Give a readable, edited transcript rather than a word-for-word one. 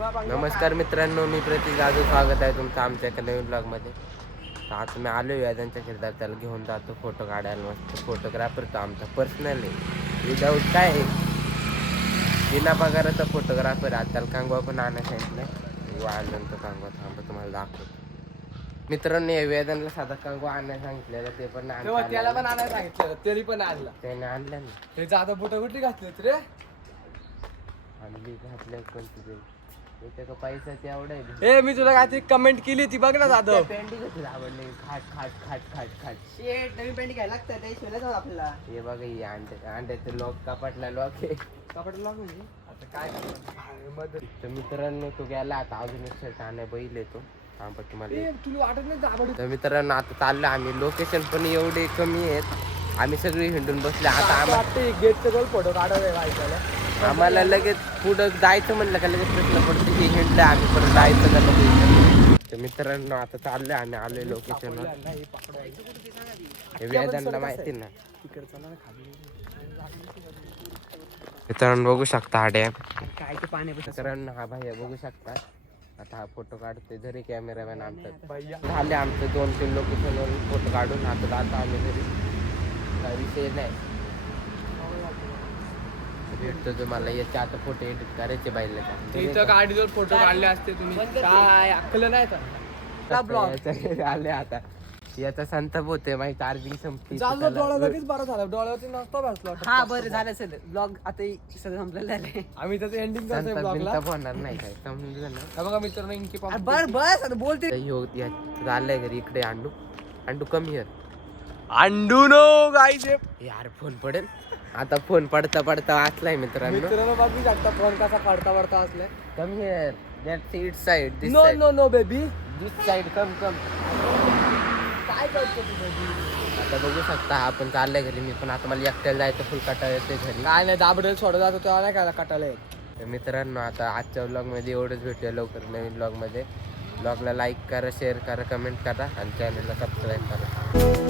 नमस्कार मित्रांनो, मी प्रतीक जाधव. स्वागत आहे तुमचं आमच्या एका नवीन ब्लॉगमध्ये. तर आता मी आलो व्याजांच्या किरदार त्याला घेऊन जातो फोटो काढायला. मस्त फोटोग्राफर तो आमचा पर्सनल आहे, विदाऊट काय आहे, बिना पगाराचा फोटोग्राफर. आता त्याला कांगवा पण आणायला सांगितलं. आणलं तो कांगवा थांबा तुम्हाला दाखवतो. मित्रांनो, या वेदांना साधा कांगवा आणायला सांगितलेलं, ते पण त्याला पण आणायला सांगितलं, तरी पण आणला. त्याने आणलं ना. त्याचं आता बुटं कुठली घातलीत रे? आणली घातलं पण तुझे का पैसा तेवढा आहे. ए मी तुला काहीतरी कमेंट केली ती बघ ना दादा. पेंटी कशी आवडली, खाट खाट खाट खाट खाट. शेट नवीन पेंटी घ्यायला लागतं, ते शिवायला आपल्याला. हे बघा, ही अंड्याचं लॉक, कपाटला लॉक आहे. कपडे लागून आता काय करणार? तर मित्रांनो, तो गेला आता. अजून एक शर्ट आणाय बैल येतो थांबा तुम्हाला. तुला वाटत नाही दाबड? तर मित्रांनो, आता चाललो आम्ही. लोकेशन पण एवढे कमी आहेत, आम्ही सगळी हिंडून बसले. आता गेटचं गोल फोटो काढायला आम्हाला लगेच पुढं जायचं म्हणलं का लगेच प्रश्न पडतो की हिंडलं आम्ही, परत जायचं का नको. तर मित्रांनो, आता चाललोय आम्ही, आलोय लोकेशनवर. वेदांना माहिती ना. मित्रांनो बघू शकता हा डॅम. काय ते पाणी मित्रांनो हा भाई बघू शकता. आता हा फोटो काढतोय घरी, कॅमेरामॅन आमचा. झाले आमचं 2-3 लोकेशनवरून फोटो काढून. आता जातो आम्ही घरी, काही विषय नाही. भेटतो तुम्हाला. याचे आता फोटो एडिट करायचे बाईला इथं गाडीवर फोटो काढले असते तुम्ही, काय अक्कल नाही तर आले. आता याचा संताप होते, माझी चार्जिंग संपली. लगेच बरं झालं, डोळ्यावरती नसतो बसला. हा बरं झालं सर, ब्लॉग आता सगळं संपलेलं आहे. आम्ही त्याचं एंडिंग करतोय ब्लॉगला. संताप होणार नाही काय, समजलं ना. बघा मित्रांनो, इंकी पाप बरं बस आता बोलते. चाललंय घरी. इकडे अंडू कमी आहे. अंडू नो गाईस. यार फोन पडेल आता. फोन पडता पडता वाचलाय मित्रांनो. बघू शकता फोन कसा पडता पडता असलाय. Come here, that seat side, this no side, no no baby. This side, come. काय करतो तू बेबी? आता बघू शकता आपण चाललंय घरी. मी पण आता मला एकट्याला जायचं, फुल काटा येते घरी. काय नाही, दाबडेल सोडत जातो तेव्हा नाही काय कटायला येत. तर मित्रांनो, आता आजच्या व्लॉगमध्ये एवढंच. भेटूया लवकर नवीन व्लॉगमध्ये. व्लॉगला लाईक करा, शेअर करा, कमेंट करा आणि चॅनलला सबस्क्राईब करा.